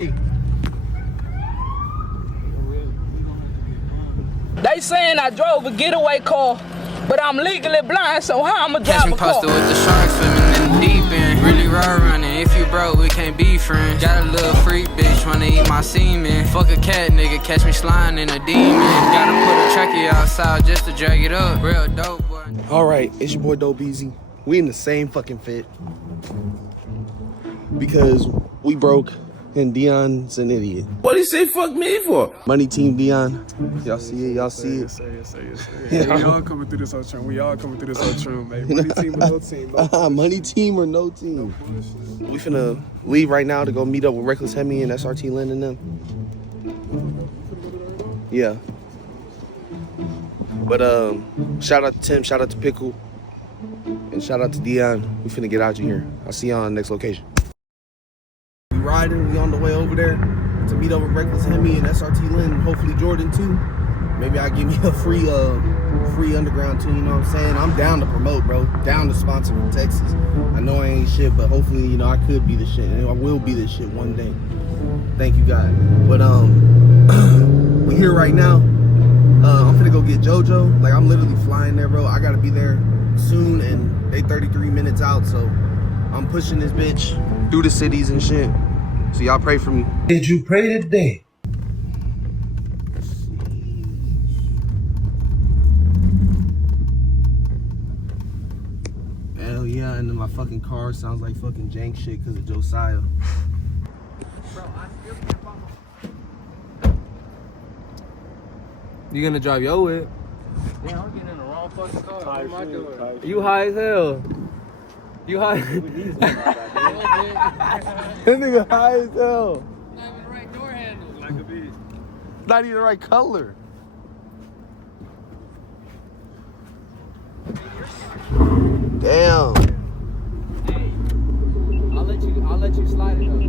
They saying I drove a getaway car, but I'm legally blind, so how I'ma drive a car? Catch me posted with the sharks swimming in the deep end. Really raw running, if you broke, we can't be friends. Got a little freak bitch, wanna eat my semen. Fuck a cat nigga, catch me sliding in a demon. Gotta put a truckie outside just to drag it up. Real dope boy. Alright, it's your boy Dope Easy. We in the same fucking fit. Because we broke and Dion's an idiot. What do you say fuck me for? Money team Dion. Y'all see it, y'all see it. Yes. We all coming through this whole trim. We all coming through this whole trim, man. Money team or no team. Money team or no team. We finna leave right now to go meet up with Reckless Hemi and SRT Lynn and them. Yeah. But shout out to Tim, shout out to Pickle, and shout out to Dion. We finna get out of here. I'll see y'all on the next location. We riding, we on the way over there to meet up with Reckless Hemi and SRT Lynn, hopefully Jordan too. Maybe I'll give me a free underground too, you know what I'm saying? I'm down to promote, bro. Down to sponsor from Texas. I know I ain't shit, but hopefully, you know, I could be the shit. And I will be the shit one day. Thank you, God. But we here right now. I'm finna go get Jojo. Like, I'm literally flying there, bro. I gotta be there soon, and they 33 minutes out, so I'm pushing this bitch through the cities and shit. So y'all pray for me. Did you pray today? Hell yeah, and then my fucking car sounds like fucking jank shit because of Josiah. You gonna drive your whip? Damn, I'm getting in the wrong fucking car. What am I doing? You high as hell. You high. That nigga high as hell. Not even the right door handle. Like a bitch. Not even the right color. Damn. Hey, I'll let you slide it up.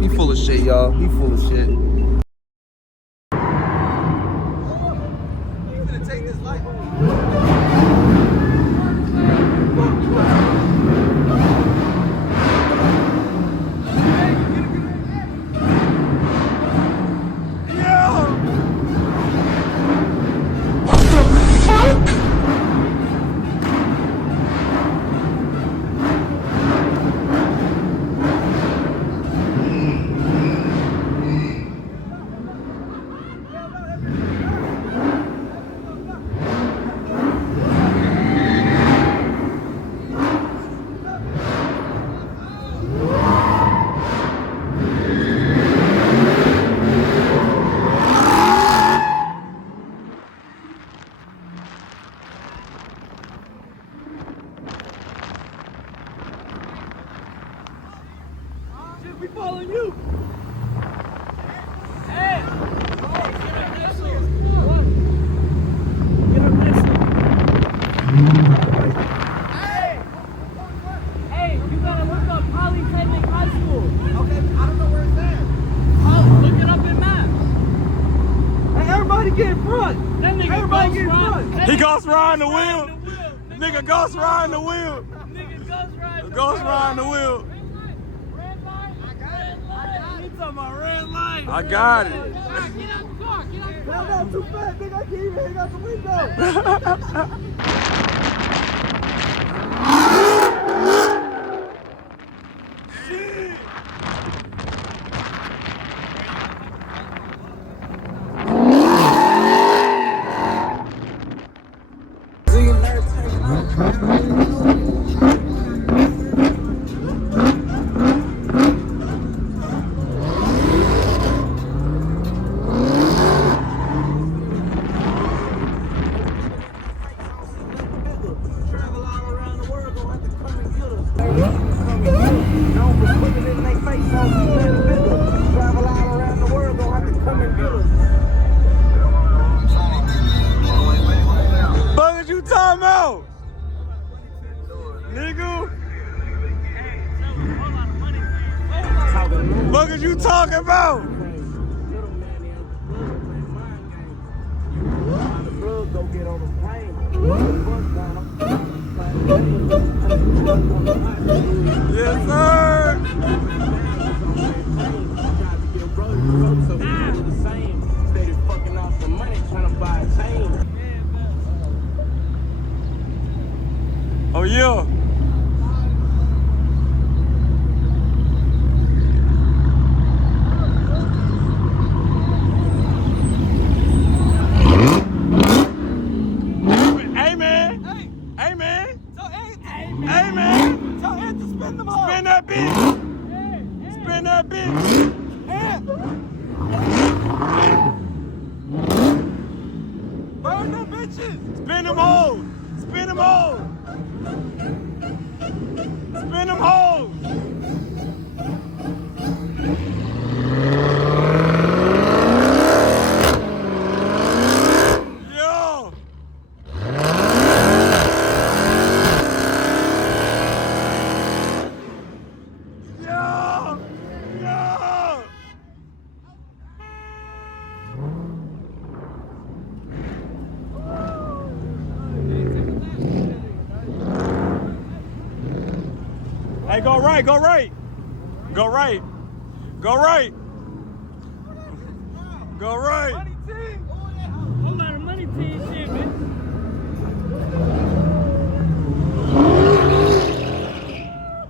He full of shit, y'all. He full of shit. You gonna take this light? We following you. Hey! Get up next to us. Get up next to us. Hey, you gotta look up Polytechnic High School. Okay, I don't know where it's at. Oh, look it up in maps. Hey, everybody get in front. That nigga everybody get in front. He ghost riding the wheel. Nigga ghost riding the wheel. Nigga ghost riding the wheel. Ghost riding the wheel. Red light. I got it. Get out the car. Get out the car. I'm too fat, nigga. I can't even hang out the window. What you talking about? Nigga? What are you talking about? Yes, sir. Burn them bitches! Spin them hoes! Spin them hoes! Spin them hoes! Yo! Yo! Yo! Hey, go right, go right. Go right. Go right. Go right. Money team. Whole lot of money team shit, man.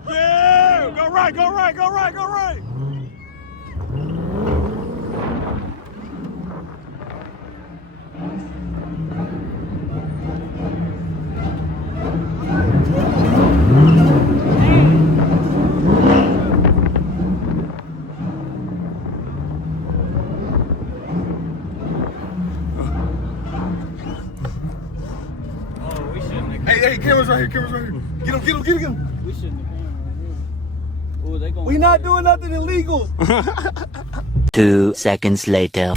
Yeah! Go right, go right, go right, go right. Hey, cameras right here, cameras right here. Get him. We shouldn't have came right here. Oh, they gonna. We not doing nothing illegal. 2 seconds later.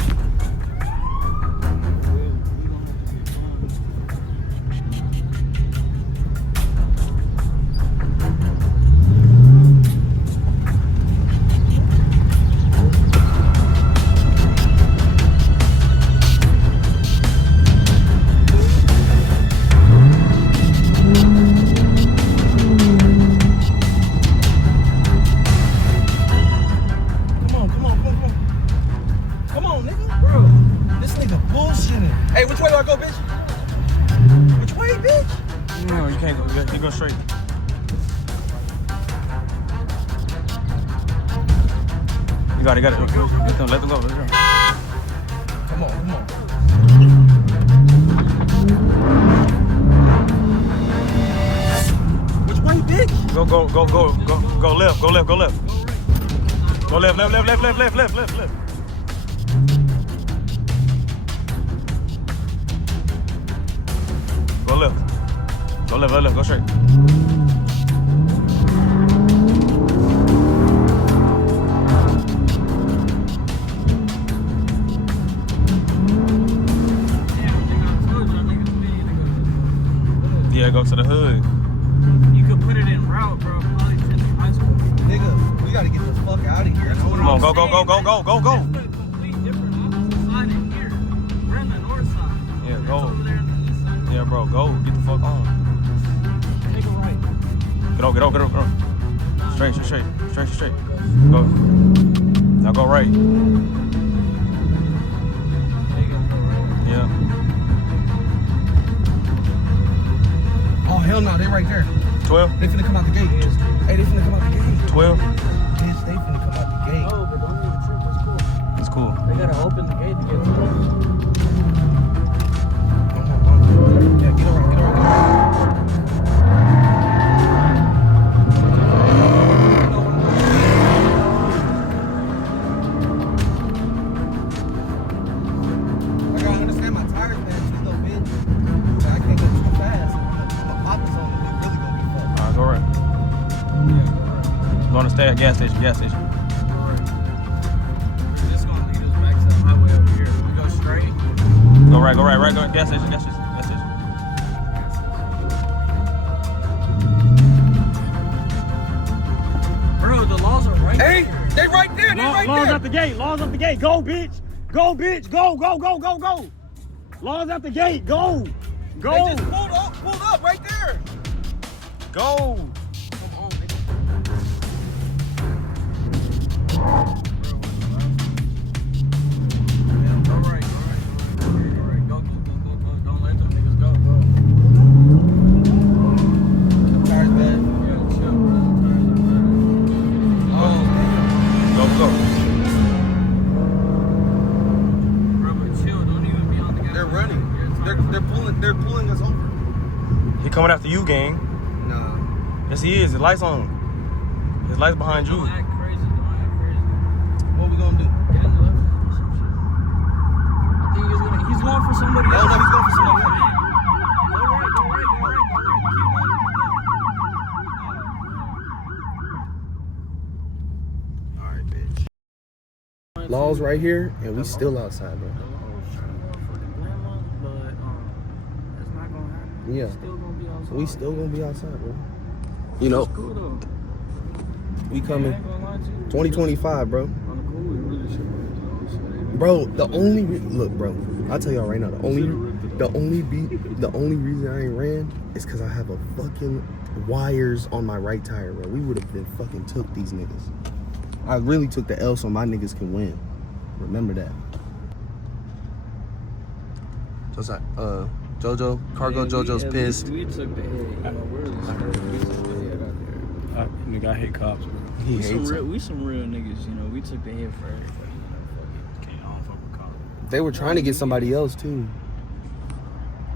Hey, which way do I go, bitch? Which way, bitch? No, you can't go. You go straight. You got it. Let them go. Come on. Which way, bitch? Go left. Go left. Go left. Go left. Go straight. Yeah, go to the hood. You could put it in route, bro. Probably to the high school. Nigga, we gotta get the fuck out of here. Come on, go. Put a complete different opposite side in here. We're in the north side. Yeah, It's go. over there in the east side. Yeah, bro, go. Get the fuck on. Take a right. Get on. Straight. Go. Now go right. There you go, go right. Yeah. Oh, hell no, they right there. 12. They finna come out the gate. Hey, they finna come out the gate. 12. Bitch, they finna come out the gate. Oh, but don't even trip. It's cool. It's cool. They gotta open the gate to get to it. Yeah, get around. I gotta understand my tires, man. Too low, bitch. I can't go too fast. My pocket's on. We really gonna be fucked. Alright, go right. Yeah, Gonna stay at gas station. alright. This gonna lead us back to the highway over here. We go straight. Go right. Go gas station. Bro, the laws are right Hey, there. they right there. Laws out the gate. Go, bitch. Go. Laws out the gate. Go. They just pulled up right there. Go. Come on, nigga. Go right. Go. Don't let them niggas go. Tires bad. Yeah, chill, bro. Oh, Go. Bro, but chill. Don't even be on the gas. they're running. They're pulling us over. He coming after you, gang. Nah. Yes, he is. His lights on. His lights behind you. Don't act crazy. Laws right here, and we still outside, bro. The law's trying to motherfucking blame us, but that's not gonna happen. Yeah. We still gonna be outside. We still gonna be outside, bro. You know, Cool though. we coming. I ain't gonna lie to you. 2025, bro. On the cool, we really should. Bro, the only look, bro. I'll tell y'all right now. The only reason I ain't ran is because I have a fucking wires on my right tire, bro. We would have been fucking took these niggas. I really took the L so my niggas can win. Remember that. So it's like, Jojo, Cargo Jojo's pissed. We took the head. You know, we're really scared. We took the head out there. Nigga, I hate cops, bro. He hates them. We some real niggas, you know. We took the head for everybody. You know, fuck it. I don't fuck with cops. They were trying to get somebody else too.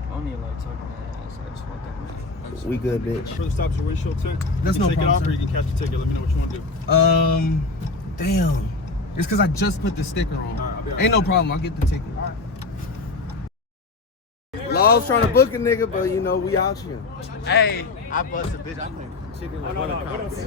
I don't even like talking that ass. I just want that money. We good, bitch. Further stops your windshield tint. That's no Take it problem, off sir. or you can catch the ticket. Let me know what you want to do. Damn. It's because I just put the sticker on. All right, I'll be all right. Ain't no problem. I'll get the ticket. Law's trying to book a nigga, but you know, we out here. Hey, I bust a bitch. I couldn't chicken with one of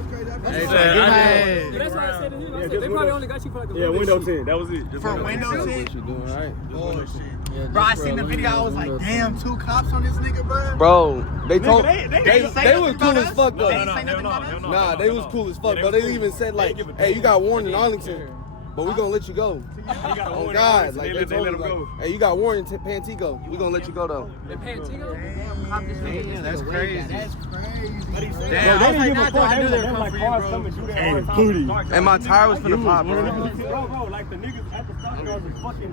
Hey, Hey, That's what I said to him. I said, they probably only got you for like a yeah, window tint. That was it. Just For window window tint. tint? You doing all right? Bullshit. Bro, I seen the video. I was like, damn, 2 cops on this nigga, bro. Bro, they told they they was cool as fuck though. They didn't say nothing about us? Nah, they was cool as fuck though. They even said like, hey, you got warned in Arlington, but we gonna let you go. Oh God, like they told us like, hey, you got warned in Pantico. We gonna let you go though. The Pantico? Damn, that's crazy. That's crazy. Damn, I was like, nah, I knew they were coming for you, bro. And my tire was finna pop, bro. Bro, like the niggas at the stock yard was fucking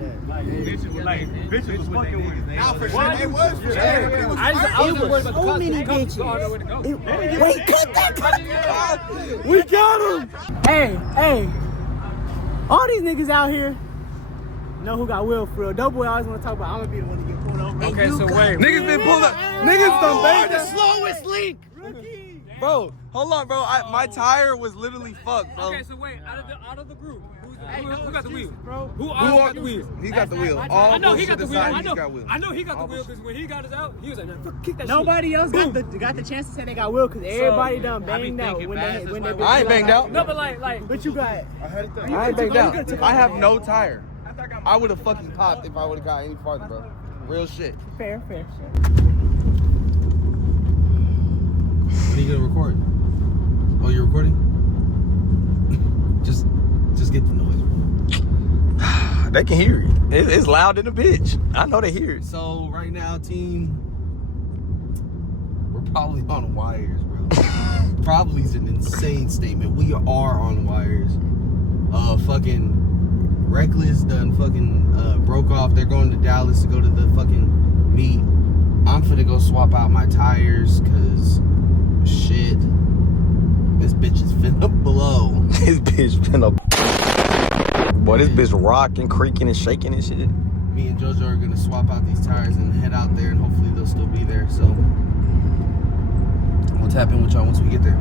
bitches was fucking with it. Nah, for sure, they was for sure. I was just worried about the cops. The cops don't know where to go. Wait, cut that! We got him. Hey, all these niggas out here know who got will for real. Doughboy always want to talk about I'm gonna be the one to get pulled over. Okay, so wait. Niggas been pulled up. Niggas done banged us. slowest link. Bro, hold on, bro. My tire was literally fucked, bro. Okay, so wait. Out of the group, who got the wheel? Bro. Who Who got the wheel? He got the wheel. I All know he got the wheel. aside, I he's got wheel. know he got the wheel because when he got us out, he was like, kick that shit. Nobody else got the chance to say they got will because everybody done banged out when they I ain't banged out. No, but like. But you got I ain't banged out. I have no tire. I would have fucking popped if I would have got any farther, bro. Real shit. fair. When are you gonna record? Oh, you're recording? just get the noise, bro. They can hear it. It's loud in the bitch. I know they hear it. So right now, team, we're probably on wires, bro. Probably is an insane statement. We are on wires. Fucking Reckless done fucking broke off. They're going to Dallas to go to the fucking meet. I'm finna go swap out my tires, cause shit, this bitch is finna blow. This bitch finna. Boy, this bitch rocking, creaking, and shaking and shit. Me and Jojo are gonna swap out these tires and head out there, and hopefully they'll still be there. So we'll tap in with y'all once we get there.